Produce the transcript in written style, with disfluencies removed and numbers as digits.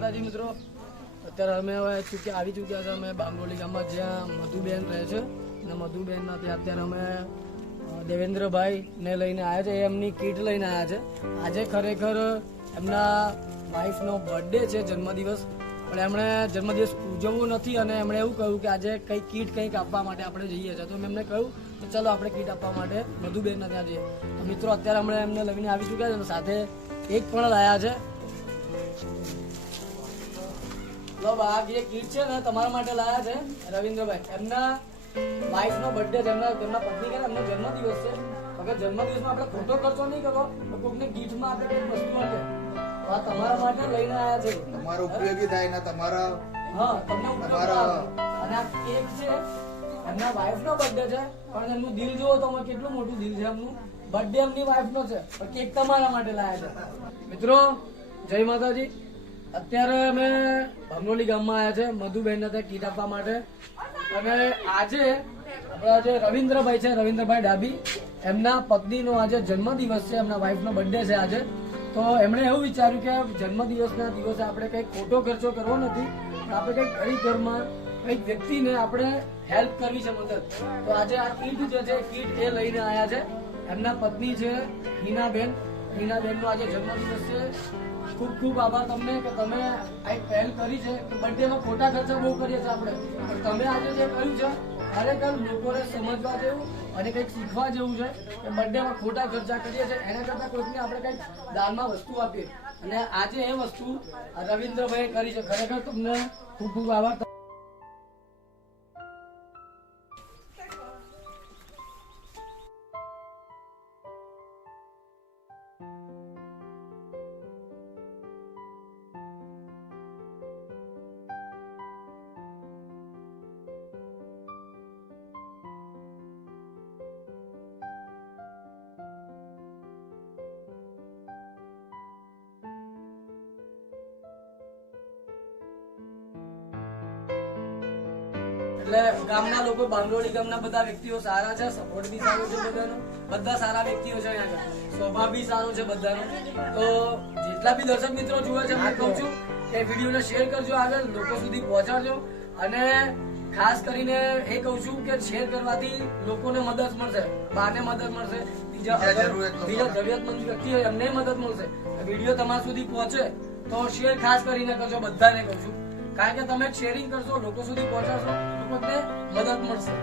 માતાજી મિત્રો, અત્યારે અમે હવે આવી ચૂક્યા છે અમે બાંબોલી ગામમાં જ્યાં મધુબેન રહે છે અને મધુબેનના ત્યાં અત્યારે અમે દેવેન્દ્રભાઈને લઈને આવ્યા છે. એમની કીટ લઈને આવ્યા છે. આજે ખરેખર એમના વાઈફનો બર્થડે છે, જન્મદિવસ, પણ એમણે જન્મદિવસ ઉજવવો નથી અને એમણે એવું કહ્યું કે આજે કંઈક કીટ કંઈક આપવા માટે આપણે જઈએ છીએ. તો મેં એમને કહ્યું તો ચલો આપણે કીટ આપવા માટે મધુબેનના ત્યાં જઈએ. તો મિત્રો અત્યારે હમણાં એમને લઈને આવી ચૂક્યા છે અને સાથે એક પણ લાયા છે. લો આ જે કીટ છે ને તમારા માટે લાયા છે રવિન્દ્રભાઈ. એમના વાઈફનો બર્થડે છે, એમના પત્ની કે એમનો જન્મદિવસ છે. અગર જન્મદિવસમાં આપણે ખોટો ખર્ચો નહીં કરો તો કોઈકને ગિફ્ટમાં આપણે કંઈક વસ્તુ આપે. તો આ તમારા માટે લઈને આવ્યા છે. તમારો ઉપયોગી થાય ને તમારા હા તમને ઉપયોગ આવે. અને આ કેક છે એમના વાઈફનો બર્થડે છે, પણ એમનું દિલ જુઓ તો કેટલું મોટું દિલ છે એમનું. બર્થડે એમની વાઈફનો છે પણ કેક તમારા માટે લાયા છે. મિત્રો જય માતાજી. અત્યારે અમે ભામરોલી ગામમાં આવ્યા છે મધુબેનને ત્યાં કીટ આપવા માટે. અને આજે આપણા જે રવિન્દ્રભાઈ છે, રવિન્દ્રભાઈ ડાબી, એમના પત્નીનો આજે જન્મદિવસ છે, એમના વાઈફનો બર્થડે છે આજે. તો એમણે એવું વિચાર્યું કે જન્મદિવસના દિવસે આપણે કંઈક ખોટો ખર્ચો કરવો નથી, આપણે કંઈક ગરીબ ઘરમાં કંઈક વ્યક્તિને આપણે હેલ્પ કરવી છે, મદદ. તો આજે આ કીટ જે છે કીટ એ લઈને આવ્યા છે. એમના પત્ની છે હિનાબેન. હિનાબેનનો આજે જન્મદિવસ છે. ખૂબ ખૂબ આભાર તમને કે તમે આ પહેલ કરી છે. બર્થડેમાં ખોટા ખર્ચા બહુ કરીએ છીએ આપણે, પણ તમે આજે જે કર્યું છે ખરેખર લોકોને સમજવા જેવું અને કંઈક શીખવા જેવું છે કે બર્થડેમાં ખોટા ખર્ચા કરીએ છીએ એના કરતાં કોઈકને આપણે કંઈક દાનમાં વસ્તુ આપીએ. અને આજે એ વસ્તુ રવિન્દ્રભાઈએ કરી છે. ખરેખર તમને ખૂબ ખૂબ આભાર. એટલે ગામના લોકો, બાંબરોલી ગામના બધા વ્યક્તિઓ સારા છે, સપોર્ટ બી સારો છે બધાનો, બધા સારા વ્યક્તિઓ છે અહીંયા આગળ, સ્વભાવ બી સારો છે બધાનો. તો જેટલા બી દર્શક મિત્રો જુએ છે હું કહું છું કે વિડીયોને શેર કરજો, આગળ લોકો સુધી પહોંચાડજો. અને ખાસ કરીને એ કહું છું કે શેર કરવાથી લોકોને મદદ મળશે, બાને મદદ મળશે, બીજા જરૂરિયાતમંદ વ્યક્તિ હોય એમને મદદ મળશે. વિડીયો તમારા સુધી પહોંચે તો શેર ખાસ કરીને કરજો, બધાને કહું છું. કારણ કે તમે શેરિંગ કરશો, લોકો સુધી પહોંચાડશો, લોકોને મદદ મળશે.